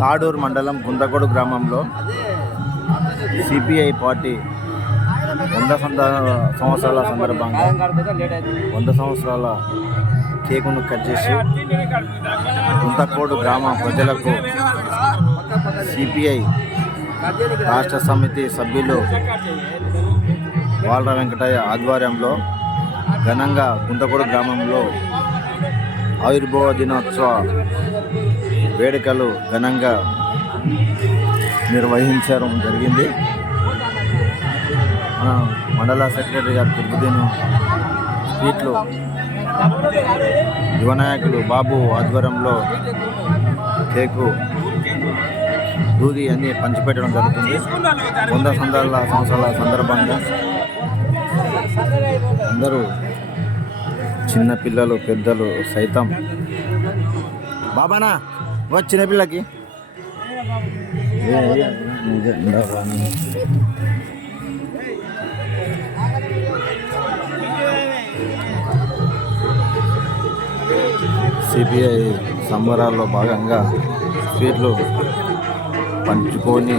తాడూరు మండలం గుంతకోడు గ్రామంలో CPI party వంద సంద సంవత్సరాల సందర్భంగా వంద సంవత్సరాల కేకును కట్ చేసి గుంతకోడు గ్రామ ప్రజలకు సిపిఐ రాష్ట్ర సమితి సభ్యులు బాలరా వెంకటయ్య ఆధ్వర్యంలో ఘనంగా గుంతకోడు గ్రామంలో ఆవిర్భావ దినోత్సవ వేడుకలు ఘనంగా నిర్వహించడం జరిగింది. మన మండల సెక్రటరీ గారు తిరుపతిను స్వీట్లు యువనాయకులు బాబు ఆధ్వర్యంలో కేకు దూది అన్ని పంచిపెట్టడం జరుగుతుంది. వంద సందర్భాల సంవత్సరాల సందర్భంగా అందరూ చిన్న పిల్లలు పెద్దలు సైతం. బాబానా వా చిన్న పిల్లకి. సిబిఐ సంబరాల్లో భాగంగా స్వీట్లు పంచుకొని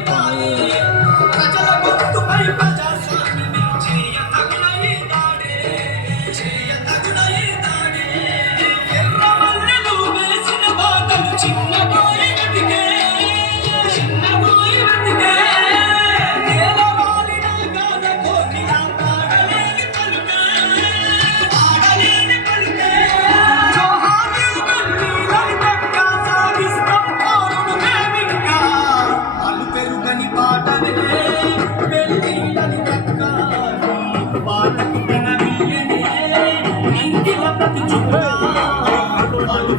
পায়ে প্রজা ভক্ত ভাই প্রজা ఇంటిల ప్రతి చుక్క అలు